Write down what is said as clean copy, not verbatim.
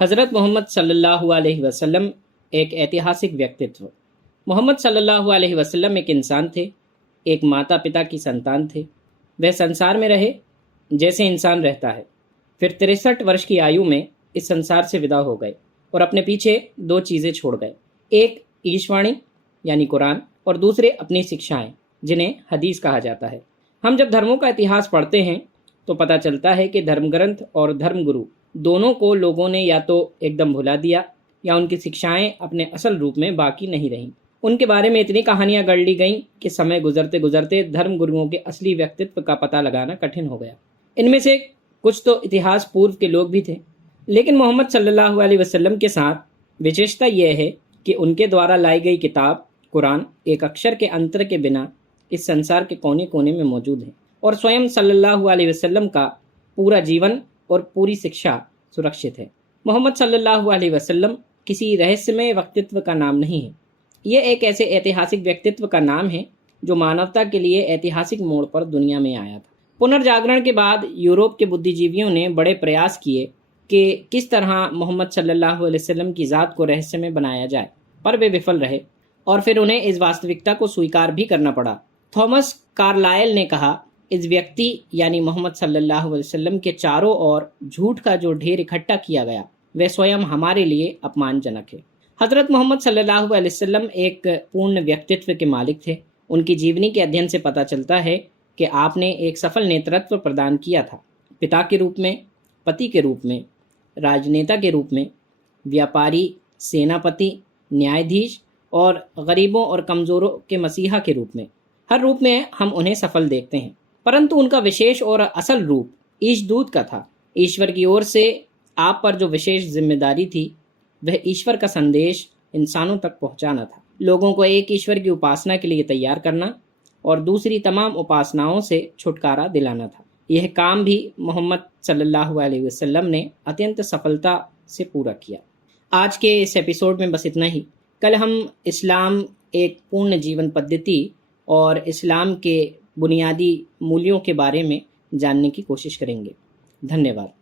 हज़रत मोहम्मद सल्लल्लाहु अलैहि वसल्लम एक ऐतिहासिक व्यक्तित्व। मोहम्मद सल्लल्लाहु अलैहि वसल्लम एक इंसान थे, एक माता पिता की संतान थे। वह संसार में रहे जैसे इंसान रहता है, फिर 63 वर्ष की आयु में इस संसार से विदा हो गए और अपने पीछे दो चीज़ें छोड़ गए। एक ईशवाणी यानी कुरान और दूसरे अपनी शिक्षाएं जिन्हें हदीस कहा जाता है। हम जब धर्मों का इतिहास पढ़ते हैं तो पता चलता है कि धर्म ग्रंथ और धर्मगुरु दोनों को लोगों ने या तो एकदम भुला दिया या उनकी शिक्षाएं अपने असल रूप में बाकी नहीं रहीं। उनके बारे में इतनी कहानियां गढ़ ली गईं कि समय गुजरते गुजरते धर्म गुरुओं के असली व्यक्तित्व का पता लगाना कठिन हो गया। इनमें से कुछ तो इतिहास पूर्व के लोग भी थे, लेकिन मोहम्मद सल्लल्लाहु अलैहि वसल्लम के साथ विशेषता यह है कि उनके द्वारा लाई गई किताब कुरान एक अक्षर के अंतर के बिना इस संसार के कोने कोने में मौजूद है और स्वयं सल्लल्लाहु अलैहि वसल्लम का पूरा जीवन और पूरी शिक्षा सुरक्षित है। मोहम्मद सल्लल्लाहु अलैहि वसल्लम किसी रहस्यमय व्यक्तित्व का नाम नहीं है, ये एक ऐसे ऐतिहासिक व्यक्तित्व का नाम है जो मानवता के लिए ऐतिहासिक मोड़ पर दुनिया में आया था। पुनर्जागरण के बाद यूरोप के बुद्धिजीवियों ने बड़े प्रयास किए कि किस तरह मोहम्मद सल्लल्लाहु अलैहि वसल्लम की ज़ात को रहस्यमय बनाया जाए, पर वे विफल रहे और फिर उन्हें इस वास्तविकता को स्वीकार भी करना पड़ा। थॉमस कार्लाइल ने कहा, इस व्यक्ति यानी मोहम्मद सल्लल्लाहु अलैहि वसल्लम के चारों ओर झूठ का जो ढेर इकट्ठा किया गया वह स्वयं हमारे लिए अपमानजनक है। हज़रत मोहम्मद सल्लल्लाहु अलैहि वसल्लम एक पूर्ण व्यक्तित्व के मालिक थे। उनकी जीवनी के अध्ययन से पता चलता है कि आपने एक सफल नेतृत्व प्रदान किया था, पिता के रूप में, पति के रूप में, राजनेता के रूप में, व्यापारी, सेनापति, न्यायाधीश और गरीबों और कमज़ोरों के मसीहा के रूप में। हर रूप में हम उन्हें सफल देखते हैं, परंतु उनका विशेष और असल रूप ईशदूत का था। ईश्वर की ओर से आप पर जो विशेष जिम्मेदारी थी वह ईश्वर का संदेश इंसानों तक पहुंचाना था, लोगों को एक ईश्वर की उपासना के लिए तैयार करना और दूसरी तमाम उपासनाओं से छुटकारा दिलाना था। यह काम भी मोहम्मद सल्लल्लाहु अलैहि वसल्लम ने अत्यंत सफलता से पूरा किया। आज के इस एपिसोड में बस इतना ही। कल हम इस्लाम एक पूर्ण जीवन पद्धति और इस्लाम के बुनियादी मूल्यों के बारे में जानने की कोशिश करेंगे। धन्यवाद।